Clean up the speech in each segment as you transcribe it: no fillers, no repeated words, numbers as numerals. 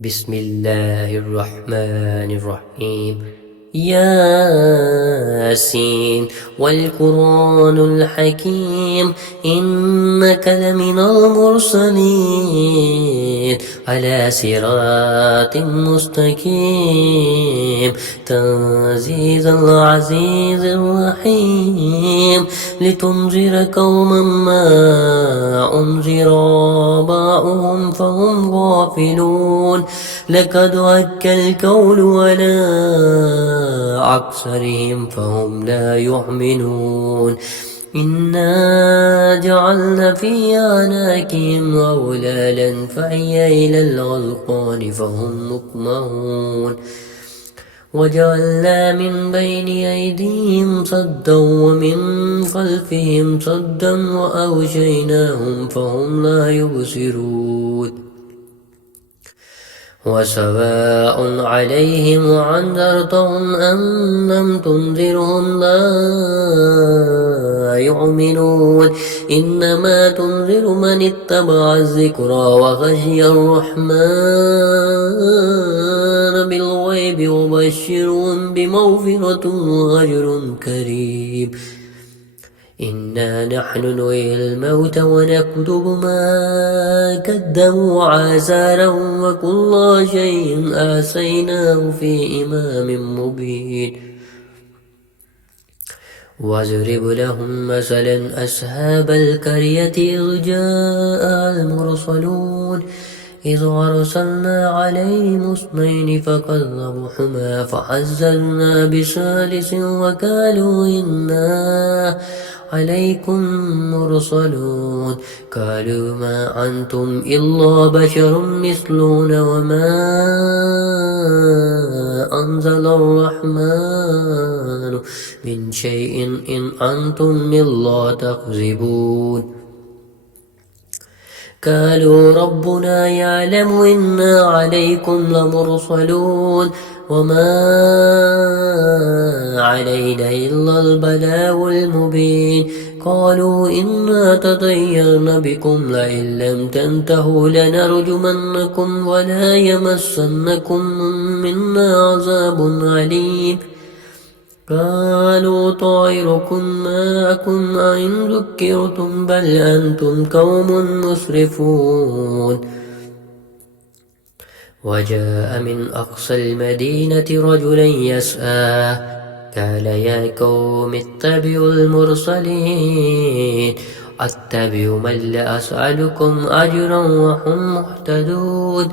بسم الله الرحمن الرحيم. ياسين والقرآن الحكيم إنك لمن المرسلين على صراط مستقيم تنزيل العزيز الرحيم لتنذر قوما ما أنذر آباؤهم فهم غافلون لقد هك القول على أكثرهم فهم لا يؤمنون إنا جعلنا في أعناقهم أغلالا فهي إلى الأذقان فهم مقمحون وجعلنا من بين أيديهم صدا ومن خلفهم صدا وأغشيناهم فهم لا يبصرون وسواء عليهم أنذرتهم أم لم تنذرهم لا يؤمنون إنما تنذر من اتبع الذكر وخشي الرحمن بالغيب وبشرهم بمغفرة وأجر كريم إنا نحن نحيي الموت ونكتب ما قدموا وآثارهم وكل شيء أحصيناه في إمام مبين واضرب لهم مثلا أصحاب القرية إذ جاء المرسلون إذ أرسلنا عليهم اثنين فكذبوهما فعززنا بثالث وقالوا إنا عليكم مرسلون قالوا ما أنتم إلا بشر مثلنا وما أنزل الرحمن من شيء إن أنتم إلا تكذبون قالوا ربنا يعلم إنا عليكم لمرسلون وما علينا إلا البلاغ المبين قالوا إنا تطيرنا بكم لئن لم تنتهوا لنرجمنكم ولا يمسنكم منا عذاب أليم قالوا طائركم معكم أئن ذكرتم بل أنتم قوم مسرفون وجاء من أقصى المدينة رجل يسعى قال يا قوم اتبعوا المرسلين أتبع من لا أسألكم أجرا وهم مهتدون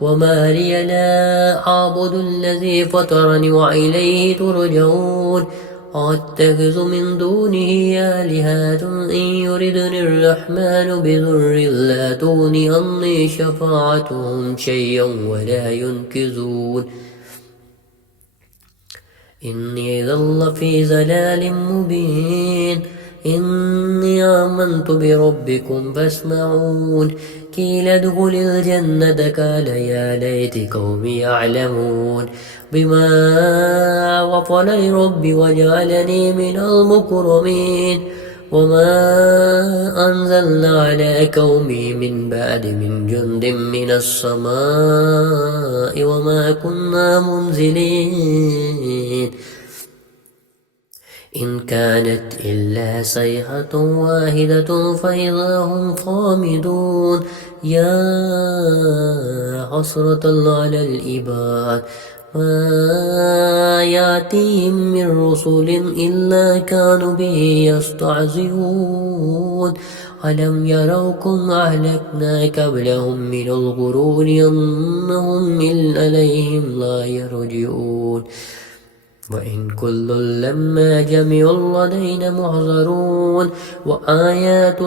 وما لي لا أعبد الذي فطرني وإليه ترجعون أتخذ من دونه آلهة إن يردني الرحمن بضر لا تغني عني شفاعتهم شيئا ولا ينقذون إني ظل في ضلال مبين إني آمنت بربكم فاسمعون قيل ادخل الجنة قال يا ليت قومي يعلمون بما غفر لي ربي وجعلني من المكرمين وما أنزلنا على قومي من بعد من جند من السماء وما كنا منزلين إن كانت إلا صيحة واحدة فإذا هم خامدون يا حسرة على العباد ما يأتيهم من رسل إلا كانوا به يستهزئون ألم يروكم أهلكنا قبلهم من القرون أنهم إليهم لا يرجعون وإن كل لما جميع لدينا محضرون وآيات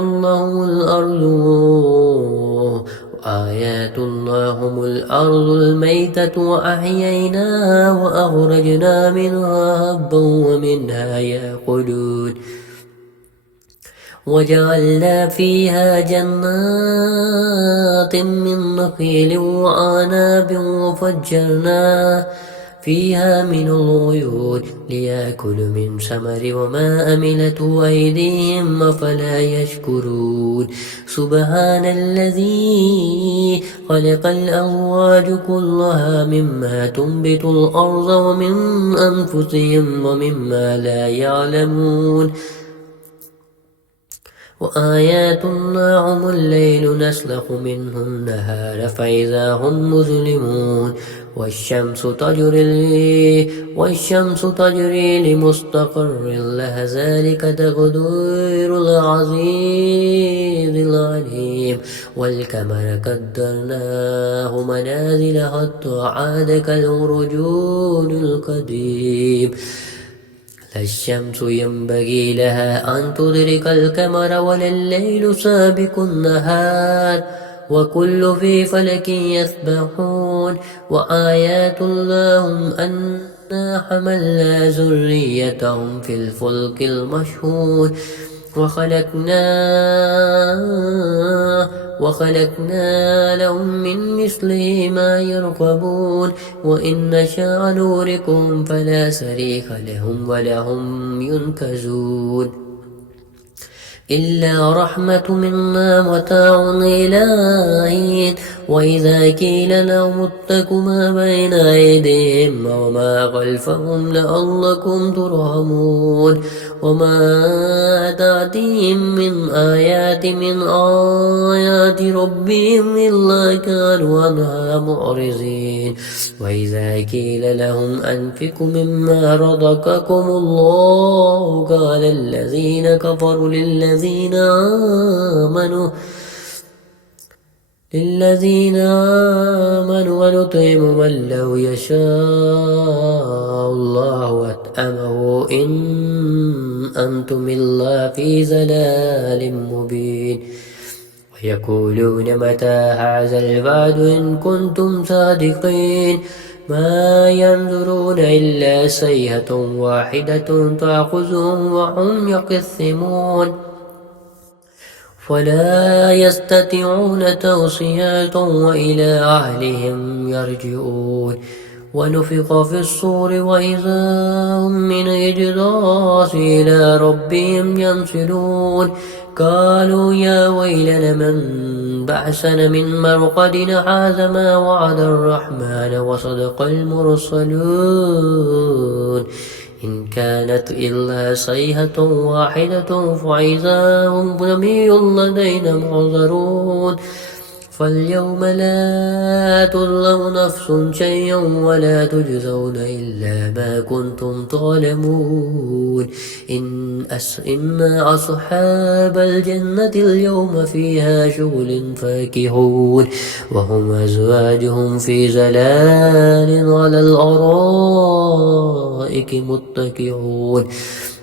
اللهم الأرض الميتة وأحييناها وأخرجنا منها هبا ومنها يأكلون وجعلنا فيها جنات من نخيل وأعناب وفجرنا فيها من العيون ليأكلوا من ثمر وما أملته أيديهم أفلا يشكرون سبحان الذي خلق الأزواج كلها مما تنبت الأرض ومن أنفسهم ومما لا يعلمون وآيات معهم الليل نسلخ منه النهار فإذا هم مظلمون والشمس تجري لمستقر لها ذلك تقدير العزيز العليم والقمر قدرناه منازل حتى عاد كالعرجون القديم لا الشمس ينبغي لها أن تدرك القمر ولا الليل سابق النهار وكل في فلك يسبحون وآيات لهم أنا حملنا ذريتهم في الفلك المشحون وخلقنا لهم من مثله ما يركبون وإن نشاء نوركم فلا صريخ لهم ولا هم ينقذون إلا رحمة منا متاع إلى حين وإذا قيل لهم اتقوا ما بين أيديهم وما خلفهم لعلكم ترحمون وما تأتيهم من آيات ربهم إلا كانوا عنها معرضين وإذا قيل لهم أنفقوا مما رزقكم الله قال الذين كفروا للذين آمنوا ونطعم من لو يشاء الله أطعمه إن أنتم إلا في ضلال مبين ويقولون متى هذا الوعد إن كنتم صادقين ما ينظرون إلا صيحة واحدة تأخذهم وهم يقسمون فلا يستطيعون توصية وإلى أهلهم يرجعون ونفخ في الصور وإذا هم من الإجراس إلى ربهم ينسلون قالوا يا ويلنا من بعثنا من مرقدنا هذا ما وعد الرحمن وصدق المرسلون إن كانت إلا صيحة واحدة فإذا هم جميع لدينا معذرون فاليوم لا تظلم نفس شيئا ولا تجزون إلا ما كنتم تعلمون إن أصحاب الجنة اليوم فيها شغل فاكهون وهم أزواجهم في ظلال على الأرائك متكئون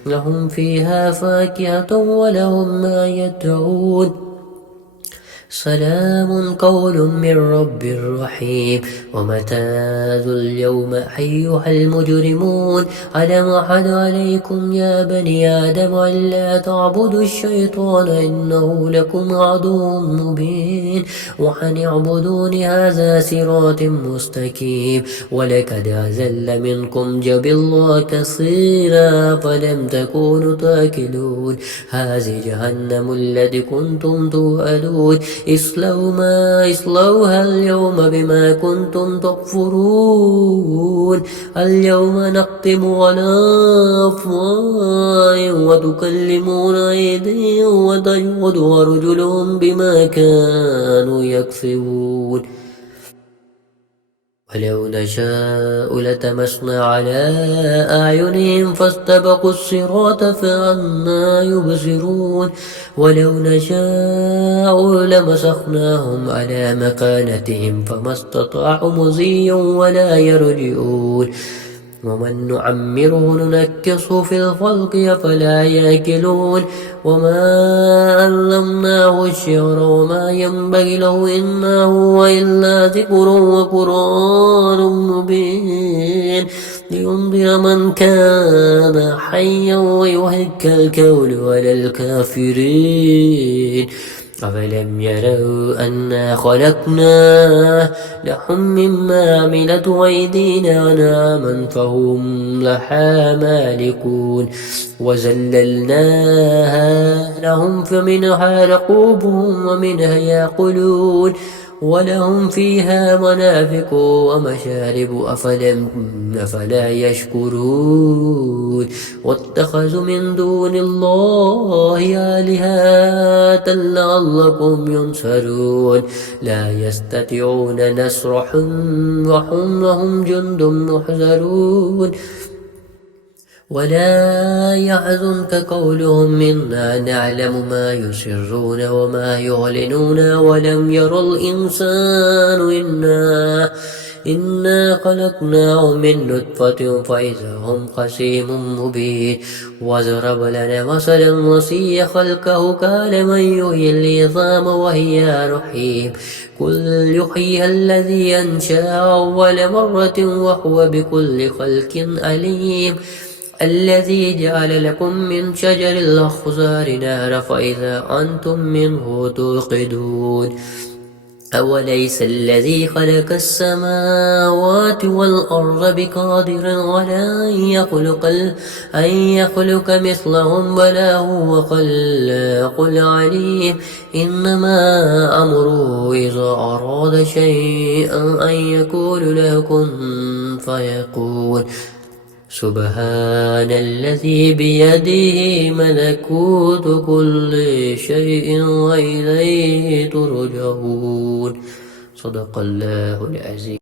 لهم فيها فاكهة ولهم ما يدعون سلام قول من رب رحيم ومتاز اليوم أيها المجرمون ألم أعهد عليكم يا بني آدم ألا تعبدوا الشيطان إنه لكم عدو مبين وأن اعبدون هذا صراط مستقيم ولقد أزل منكم جبلا كثيرا فلم تكونوا تاكلون هذه جهنم التي كنتم توعدون اصلوها اليوم بما كنتم تكفرون اليوم نختم على أفواههم وتكلمنا أيديهم وتشهد أرجلهم بما كانوا يكسبون ولو نشاء لتمسنا على أعينهم فاستبقوا الصراط فأنى يبصرون ولو نشاء لمسخناهم على مكانتهم فما استطاعوا مضيا ولا يرجعون ومن نعمره ننكصه في الخلق أفلا يأكلون وما علمناه الشعر وما ينبغي له إن هو إلا ذكر وقرآن مبين لينذر من كان حيا ويهك القول على الكافرين أفلم يروا أنا خلقنا لهم مما عملت أيدينا أنعاما فهم لها مالكون وذللناها لهم فمنها ركوبهم ومنها يأكلون ولهم فيها منافع ومشارب أفلا يشكرون واتخذوا من دون الله آلهة لعلكم ينصرون لا يستطيعون نصرهم وهم لهم جند محضرون ولا يحزنك قولهم إنا نعلم ما يسرون وما يعلنون ولم ير الإنسان إنا خلقناه من نطفة فإذا هم خصيم مبين واضرب لنا مثلا نسي خلقه قال من يحيي العظام وهي رحيم قل يحييها الذي أنشأها أول مرة وهو بكل خلق عليم الذي جعل لكم من شجر الأخضر نارا فإذا أنتم منه توقدون أوليس الذي خلق السماوات والأرض بقادر على أن يخلق مثلهم بلى هو خلاق العليم إنما أمره إذا أراد شيئا أن يقول له كن فيكون سبحان الذي بيده ملكوت كل شيء وإليه ترجعون صدق الله العظيم.